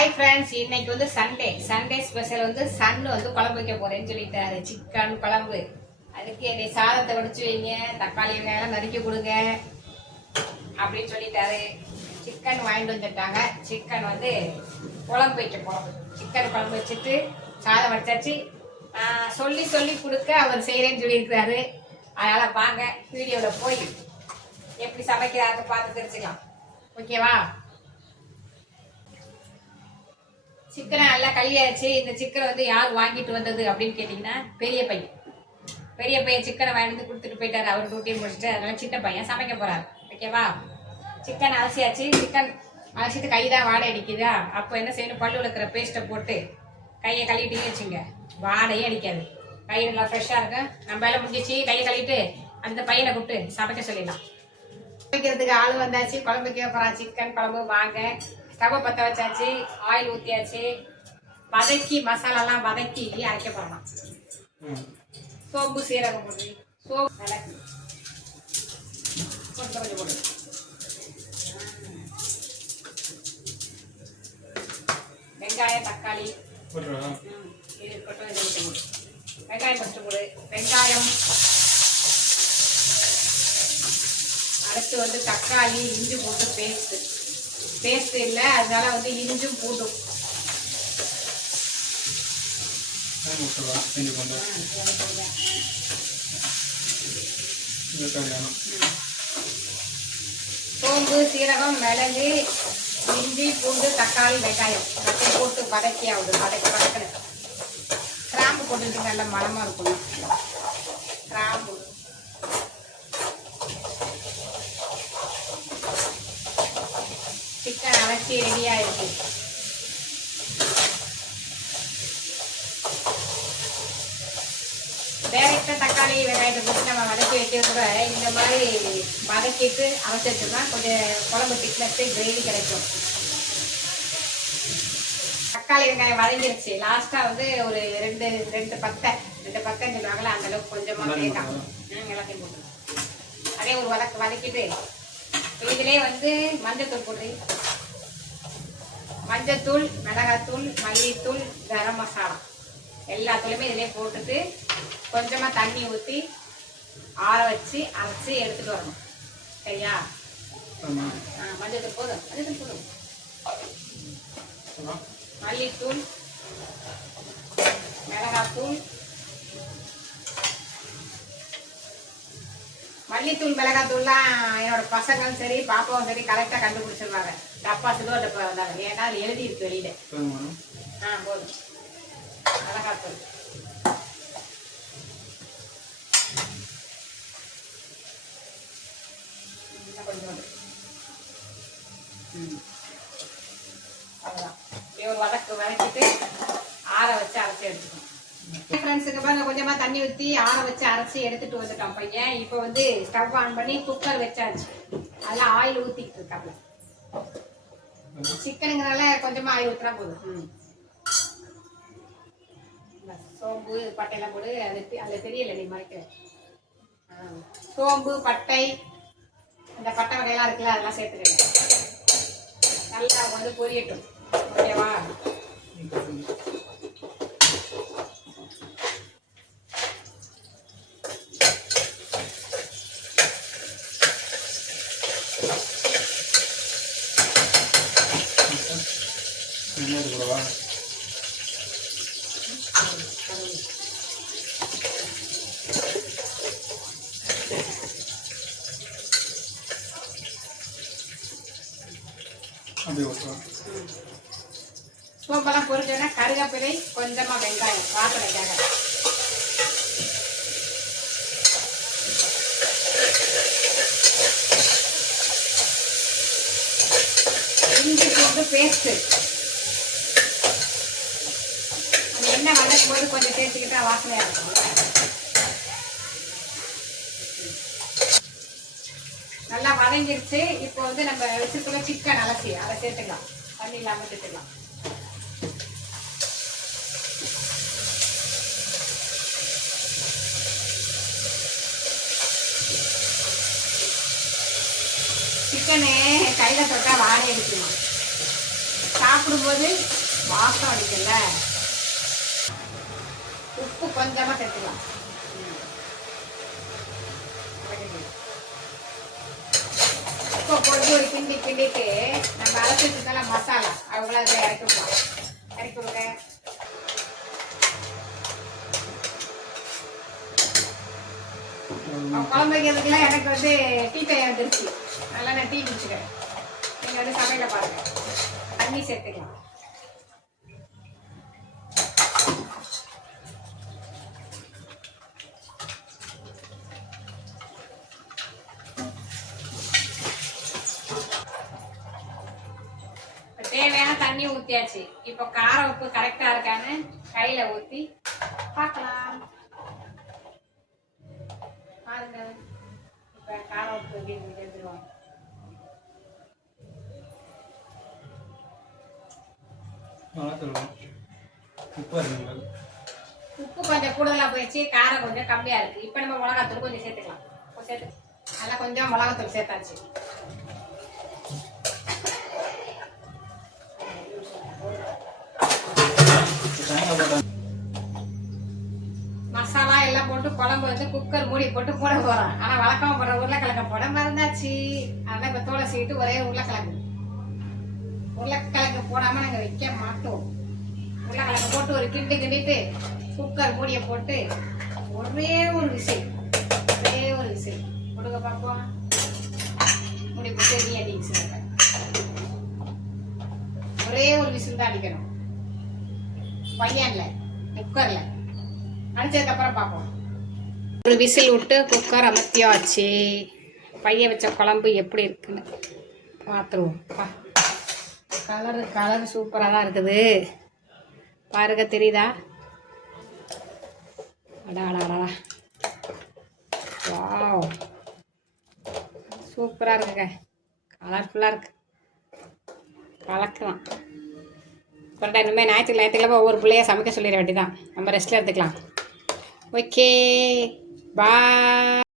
Hi friends இன்னைக்கு வந்து Sunday Sunday special வந்து சன் வந்து குழம்பு வைக்க போறேன்னு சொல்லிட்டாரு. சிக்கன் குழம்பு. அதுக்கு என்னை சாதத்தை வடிச்சு வைங்க தக்காளி வெங்காயம் நறுக்கி கொடுங்க அப்படின்னு சொல்லிட்டாரு. சிக்கன் வாங்கிட்டு வந்துட்டாங்க. சிக்கன் வந்து குழம்பு வைக்க போறோம். சிக்கன் குழம்பு வச்சுட்டு சாதம் வச்சாச்சு சொல்லி சொல்லி கொடுக்க அவர் செய்கிறேன்னு சொல்லியிருக்கிறாரு. அதனால் வாங்க வீடியோவில் போய் எப்படி சமைக்கிறாரு பார்த்து தெரிஞ்சுக்கலாம். ஓகேவா சிக்கனை நல்லா கழியாச்சு இந்த சிக்கனை வந்து யார் வாங்கிட்டு வந்தது அப்படின்னு கேட்டிங்கன்னா பெரிய பையன். பெரிய பையன் சிக்கனை வாங்கி வந்து கொடுத்துட்டு போயிட்டார். அவர் டியூட்டி முடிச்சுட்டு அதனால சின்ன பையன் சமைக்க போகிறார் ஓகேவா சிக்கன் அலசியாச்சு. சிக்கன் அலசிட்டு கை தான் வாடை அடிக்குதா? அப்போ என்ன செய்யணும்? பல்லு விளக்குற பேஸ்ட்டை போட்டு கையை கழுவிட்டீங்க வச்சுங்க. வாடையும் அடிக்காது. கை நல்லா ஃப்ரெஷ்ஷாக இருக்கும். நம்ம வேலை முடிஞ்சிச்சு. கையை கழுவிட்டு அந்த பையனை கூப்பிட்டு சமைக்க சொல்லிடலாம். சமைக்கிறதுக்கு ஆள் வந்தாச்சு. குழம்பு வைக்க போகிறான் சிக்கன் குழம்பு வாங்க ஸ்டவ்வை பற்ற வச்சாச்சு. ஆயில் ஊற்றியாச்சு வதக்கி மசாலாலாம் வதக்கி அரைக்க போகலாம் சோம்பு சீரகம் போட்டு சோம்பு மிளகு. கொஞ்சம் கொஞ்சம் போடு. வெங்காயம் தக்காளி. இது இருக்கட்டும் போடு. வெங்காயம் ஃபஸ்ட்டு போடு. வெங்காயம் வந்து தக்காளி இஞ்சி போட்டு பேஸ்ட்டு பேஸ்ட் இல்லை அதனால வந்து இஞ்சும் போட்டும். சோம்பு சீரகம் மிளகு இஞ்சி பூண்டு தக்காளி வெங்காயம். அதை போட்டு வதக்கி ஆகுது வதக்கி வதக்கணும் கிராம்பு போட்டுக்கிட்டு நல்ல மரமா இருக்கணும் கிராம்பு. அரைச்சி ரெடியாக இருக்கு டேரெக்டாக தக்காளி வெங்காயத்தை போட்டு நம்ம வதக்கி வைக்க கூட இந்த மாதிரி வதக்கிட்டு அரைச்சி வச்சோம்னா கொஞ்சம் குழம்பு திக்னஸ்ஸு கிரேவி கிடைக்கும். தக்காளி வெங்காயம் வதங்கிருச்சு. லாஸ்ட்டாக வந்து ஒரு ரெண்டு ரெண்டு பத்தை. ரெண்டு பத்தைன்னு சொல்லுவாங்கல்ல அந்த அளவுக்கு கொஞ்சமாக கேட்காம எல்லாத்தையும் போட்டு அதே ஒரு வதக்கு வதக்கிட்டு இதுலேயே வந்து மஞ்சத்தூள் போடுறேன். மஞ்சத்தூள் மிளகாத்தூள் மல்லித்தூள் கரம் மசாலா. எல்லாத்துலேயுமே இதிலே போட்டுட்டு கொஞ்சமாக தண்ணி ஊற்றி ஆற வச்சு அரைச்சி எடுத்துட்டு வரணும். சரியா? ஆ மஞ்சத்தூள் போதும். மஞ்சத்தூள் போதும். மல்லித்தூள் மிளகாத்தூள் மல்லித்தூள் மிளகாத்தூள்லாம் என்னோட பசங்களும் சரி பாப்பாவும் சரி கரெக்டாக கண்டுபிடிச்சிருவாங்க. டப்பா சிலுவ டப்பா வந்தாங்க. ஏன்னா அது எழுதி இருக்கு வெளியில ஆ போதும். மிளகாத்தூள் இன்னும் கொஞ்சோண்டு ம் அவ்வளோதான் இப்படியே ஒரு வதக்கு வதக்கிட்டு ஆற வச்சு அரைச்சி எடுத்துக்கணும் ஃப்ரெண்ட்ஸுக்கு பாருங்க கொஞ்சமா தண்ணி ஊற்றி ஆற வச்சு அரைச்சி எடுத்துட்டு வந்துட்டோம் பையன். இப்போ வந்து ஸ்டவ் ஆன் பண்ணி குக்கர் வச்சாச்சு. அதில் ஆயில் ஊற்றிக்கிட்டு இருக்காங்க சிக்கனுங்கிறனால கொஞ்சமா ஆயில் ஊற்றினா போதும். சோம்பு பட்டையெல்லாம் போடு. அது தெ- அதில் தெரியல நீ மறைக்கிற சோம்பு பட்டை இந்த பட்டை வகையெல்லாம் இருக்குல்ல அதெல்லாம் சேர்த்துக்கங்க. நல்லா வந்து பொரியட்டும். ஓகேவா? சோம்பெல்லாம் பொரிச்சோன்னா கருகப்பிலை கொஞ்சமாக வெங்காயம் வாசனைக்காக. இஞ்சி பூண்டு பேஸ்ட்டு. எண்ணெய் வதக்கும் போது கொஞ்சம் சேர்த்துக்கிட்டா வாசனையாக இருக்கும். நல்லா வதங்கிருச்சு. இப்போ வந்து நம்ம வச்சிருக்கிற சிக்கன் அலசி அதை சேர்த்துக்கலாம். தண்ணி இல்லாமல் சேர்த்துக்கலாம். சிக்கனு கையில் தொட்டா வாடை அடிக்குமா? சாப்பிடும்போது வாசம் அடிக்கல உப்பு கொஞ்சமாக சேர்த்துக்கலாம். உப்பு போட்டு ஒரு கிண்டி கிண்டிட்டு நம்ம அரைச்சி வச்சிருந்தால மசாலா அவங்கள அதில் இறக்கி விடலாம் இறக்கி விடுங்க குழம்பு வைக்கிறதுக்குலாம் எனக்கு வந்து டீ டைம் வந்துருச்சு நல்லா நான் டீ குடிச்சுக்கிறேன். நீங்கள் வந்து சமையல பாருங்க. தண்ணி சேர்த்துக்கலாம் இப்ப தேவையான தண்ணி ஊற்றியாச்சு இப்போ கார உப்பு கரெக்டாக இருக்கான்னு கையில் ஊற்றி பார்க்கலாம். பாருங்க. இப்போ கார உப்பு எப்படி இருக்கு உப்பு கொஞ்சம் கூடுதலாக போயிடுச்சு. காரம் கொஞ்சம் கம்மியாக இருக்குது இப்போ நம்ம மிளகாத்தூள் கொஞ்சம் சேர்த்துக்கலாம். சேர்த்து நல்லா கொஞ்சம் மிளகாத்தூள் சேர்த்தாச்சு. குக்கர் மூடி போட்டு போட போகிறோம் ஆனால் வழக்கமா போடுற உருளைக்கிழங்க போட மறந்தாச்சு. அதனால் இப்போ தோலை செய்யிட்டு ஒரே உருளைக்கிழங்கு. உருளைக்கிழங்கு போடாமல் நாங்கள் வைக்க மாட்டோம். உருளைக்கிழங்கு போட்டு ஒரு கிண்டு கிண்டிட்டு குக்கர் மூடியை போட்டு ஒரே ஒரு விசில். ஒரே ஒரு விசில். கொடுங்க பார்ப்போம் மூடி போட்டு நீ அடி விசில் ஒரே ஒரு விசில் தான் அடிக்கணும். பையன்ல குக்கர்ல. அடிச்சதுக்கு அப்புறம் பார்ப்போம் ஒரு விசில் விட்டு குக்கர் அமர்த்தியாச்சு. பைய வச்ச குழம்பு எப்படி இருக்குன்னு பார்த்துருவோம். கலர் கலரு கலர் சூப்பராக தான் இருக்குது. பாருங்க தெரியுதா? அடா அடா வாவ். சூப்பராக இருக்குங்க. கலர்ஃபுல்லாக இருக்கு. கலக்கலாம் கரெக்டாக இனிமேல் ஞாயிற்றுக்கிழமை ஞாயிற்றுக்கிழமை ஒவ்வொரு பிள்ளைய சமைக்க சொல்லிட வேண்டியதான் நம்ம ரெஸ்ட்டில் எடுத்துக்கலாம் ஓகே பாய்